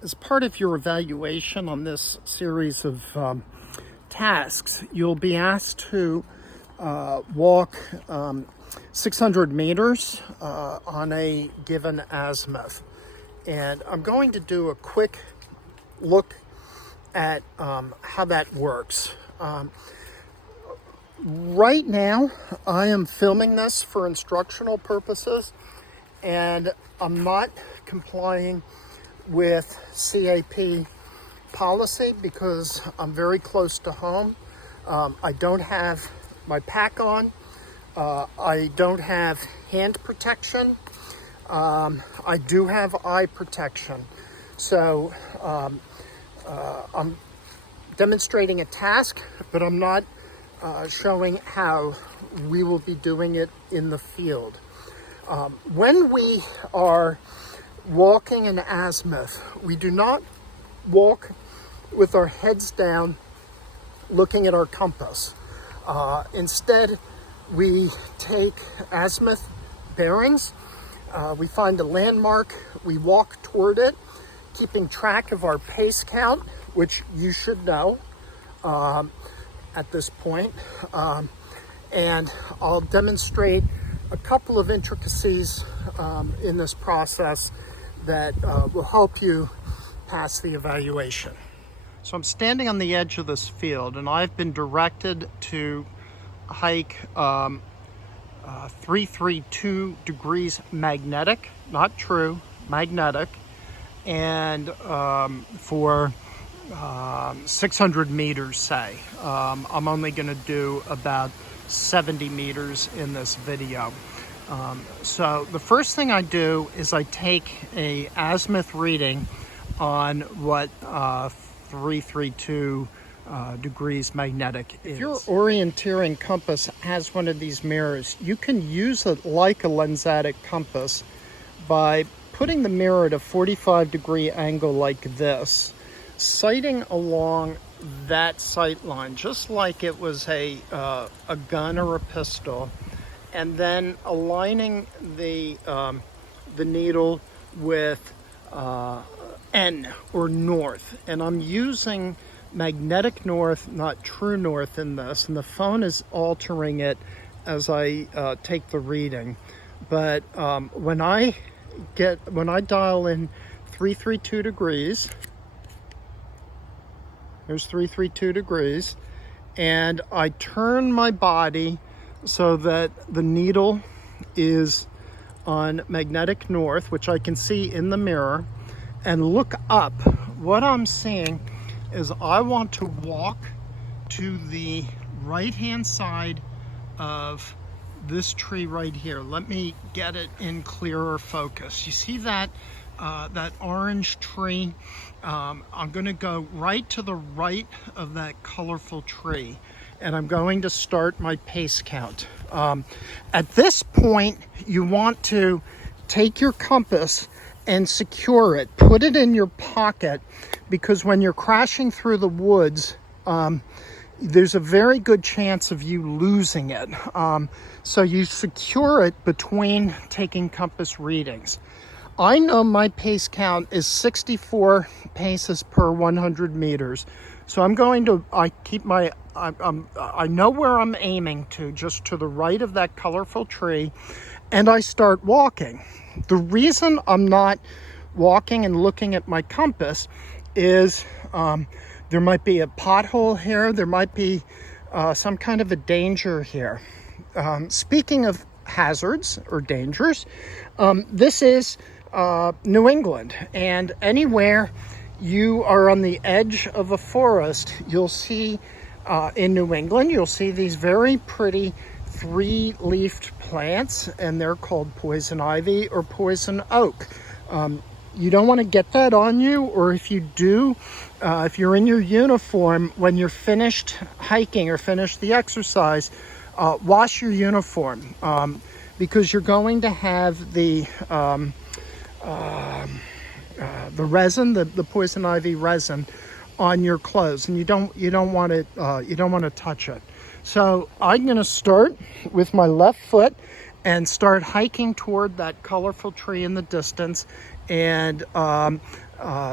As part of your evaluation on this series of tasks, you'll be asked to walk 600 meters on a given azimuth. And I'm going to do a quick look at how that works. Right now, I am filming this for instructional purposes, and I'm not complying with CAP policy because I'm very close to home. I don't have my pack on. I don't have hand protection. I do have eye protection. So I'm demonstrating a task, but I'm not showing how we will be doing it in the field. When we are walking an azimuth, we do not walk with our heads down looking at our compass. Instead, we take azimuth bearings. We find a landmark, we walk toward it, keeping track of our pace count, which you should know at this point. And I'll demonstrate a couple of intricacies in this process that will help you pass the evaluation. So I'm standing on the edge of this field, and I've been directed to hike 332 degrees magnetic, not true, magnetic, and for 600 meters, say. I'm only going to do about 70 meters in this video. So the first thing I do is I take a azimuth reading on what 332 degrees magnetic is. If your orienteering compass has one of these mirrors, you can use it like a lensatic compass by putting the mirror at a 45-degree angle like this, sighting along that sight line, just like it was a gun or a pistol, and then aligning the needle with N, or north. And I'm using magnetic north, not true north in this, and the phone is altering it as I take the reading. But when I dial in 332 degrees, there's 332 degrees, and I turn my body so that the needle is on magnetic north, which I can see in the mirror, and look up, what I'm seeing is I want to walk to the right-hand side of this tree right here. Let me get it in clearer focus. You see that that orange tree? I'm going to go right to the right of that colorful tree, and I'm going to start my pace count. At this point, you want to take your compass and secure it. Put it in your pocket, because when you're crashing through the woods, there's a very good chance of you losing it. So you secure it between taking compass readings. I know my pace count is 64 paces per 100 meters. So I'm going to, I know where I'm aiming to, just to the right of that colorful tree, and I start walking. The reason I'm not walking and looking at my compass is there might be a pothole here, there might be some kind of a danger here. Speaking of hazards or dangers, this is New England, and anywhere you are on the edge of a forest, you'll see in New England, you'll see these very pretty three-leafed plants, and they're called poison ivy or poison oak. You don't want to get that on you, or if you do, if you're in your uniform, when you're finished hiking or finished the exercise, wash your uniform, because you're going to have the resin, the poison ivy resin, on your clothes, and you don't want it. You don't want to touch it. So I'm going to start with my left foot and start hiking toward that colorful tree in the distance. And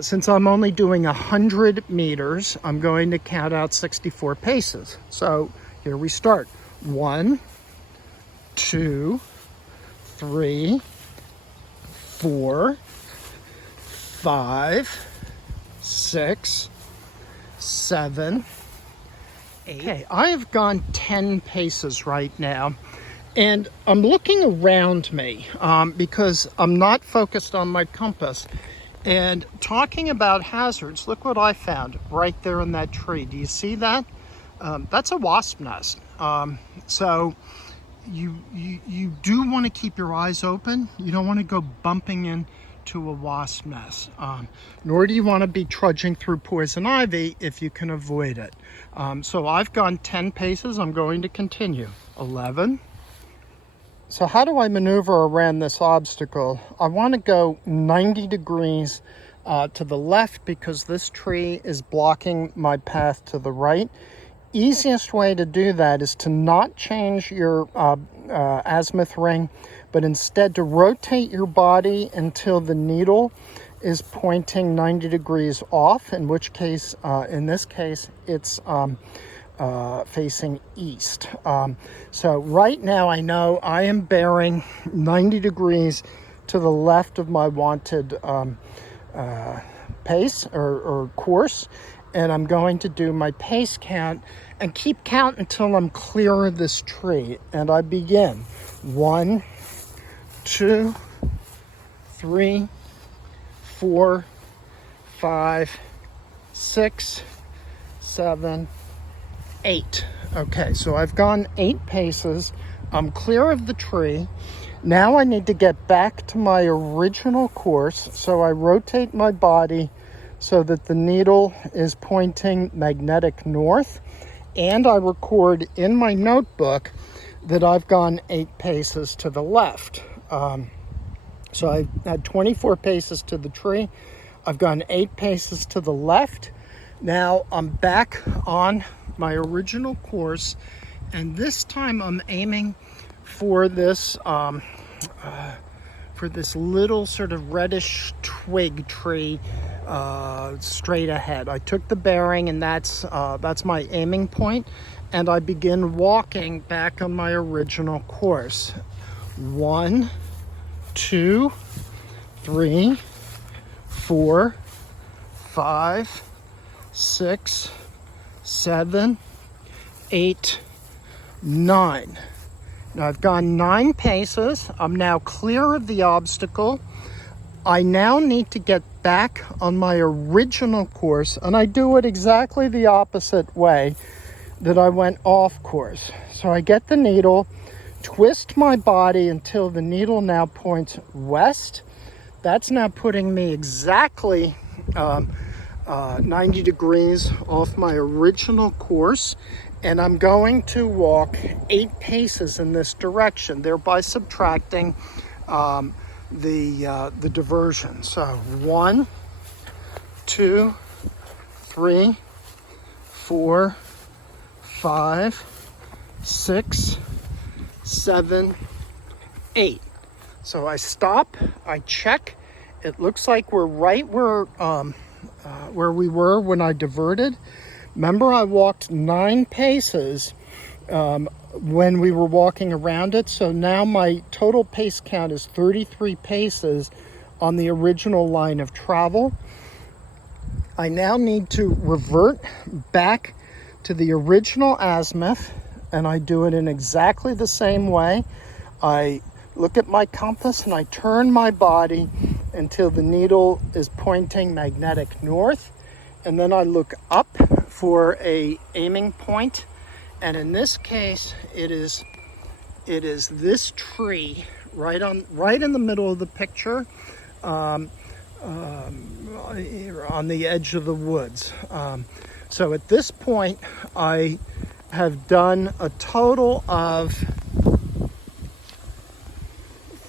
Since I'm only doing 100 meters, I'm going to count out 64 paces. So here we start. 1, 2, 3, 4, 5, 6, 7, 8. Okay, I have gone 10 paces right now, and I'm looking around me because I'm not focused on my compass. And talking about hazards, look what I found right there in that tree. Do you see that? That's a wasp nest. So you do want to keep your eyes open. You don't want to go bumping into a wasp nest. Nor do you want to be trudging through poison ivy if you can avoid it. So I've gone 10 paces. I'm going to continue. 11. So how do I maneuver around this obstacle? I want to go 90 degrees to the left because this tree is blocking my path to the right. Easiest way to do that is to not change your azimuth ring, but instead to rotate your body until the needle is pointing 90 degrees off, in which case, in this case, it's facing east. So right now I know I am bearing 90 degrees to the left of my wanted pace or course, and I'm going to do my pace count and keep count until I'm clear of this tree. And I begin. 1, 2, 3, 4, 5, 6, 7, 8. Okay, so I've gone 8 paces. I'm clear of the tree. Now I need to get back to my original course. So I rotate my body so that the needle is pointing magnetic north. And I record in my notebook that I've gone 8 paces to the left. So I had 24 paces to the tree. I've gone 8 paces to the left. Now I'm back on my original course, and this time I'm aiming for this little sort of reddish twig tree straight ahead. I took the bearing, and that's my aiming point, and I begin walking back on my original course. 1, 2, 3, 4, 5, 6, 7, 8, 9. Now I've gone 9 paces. I'm now clear of the obstacle. I now need to get back on my original course, and I do it exactly the opposite way that I went off course. So I get the needle, twist my body until the needle now points west. That's now putting me exactly 90 degrees off my original course, and I'm going to walk 8 paces in this direction, thereby subtracting the diversion. So 1, 2, 3, 4, 5, 6, 7, 8. So I stop, I check. It looks like we're right where we were when I diverted. Remember, I walked 9 paces when we were walking around it. So now my total pace count is 33 paces on the original line of travel. I now need to revert back to the original azimuth, and I do it in exactly the same way. I look at my compass and I turn my body until the needle is pointing magnetic north, and then I look up for a aiming point, and in this case it is this tree right in the middle of the picture, on the edge of the woods. So at this point I have done a total of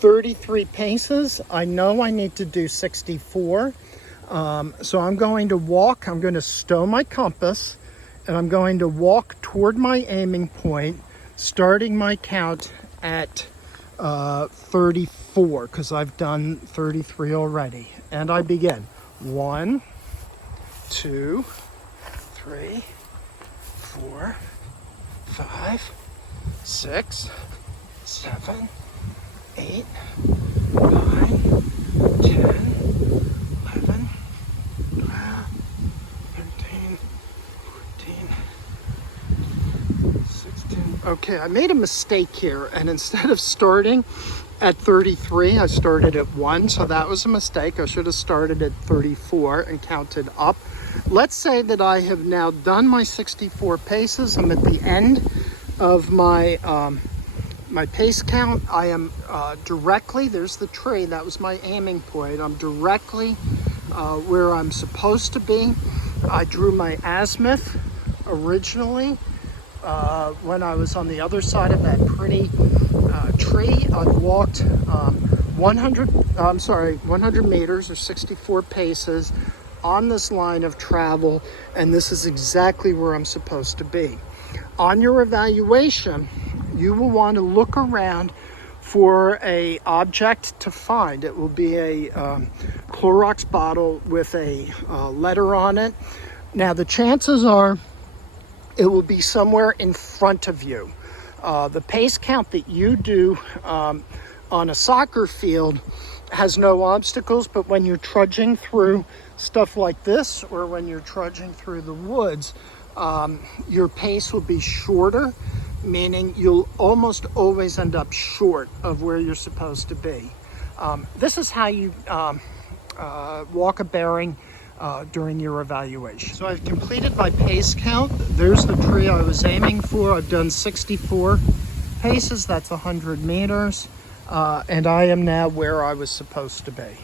33 paces. I know I need to do 64. So I'm going to stow my compass, and I'm going to walk toward my aiming point, starting my count at 34, because I've done 33 already. And I begin. 1, 2, 3, 4, 5, 6, 7, 8, 9, 10, 11, 12, 13, 14, 16. Okay, I made a mistake here, and instead of starting at 33, I started at 1, so that was a mistake. I should have started at 34 and counted up. Let's say that I have now done my 64 paces. I'm at the end of my my pace count. I am directly, there's the tree, that was my aiming point. I'm directly where I'm supposed to be. I drew my azimuth originally when I was on the other side of that pretty tree. I've walked 100 meters or 64 paces on this line of travel, and this is exactly where I'm supposed to be. On your evaluation, you will want to look around for a object to find. It will be a Clorox bottle with a letter on it. Now the chances are it will be somewhere in front of you. The pace count that you do on a soccer field has no obstacles, but when you're trudging through stuff like this, or when you're trudging through the woods, your pace will be shorter, meaning you'll almost always end up short of where you're supposed to be. This is how you walk a bearing during your evaluation. So I've completed my pace count. There's the tree I was aiming for. I've done 64 paces, that's 100 meters, and I am now where I was supposed to be.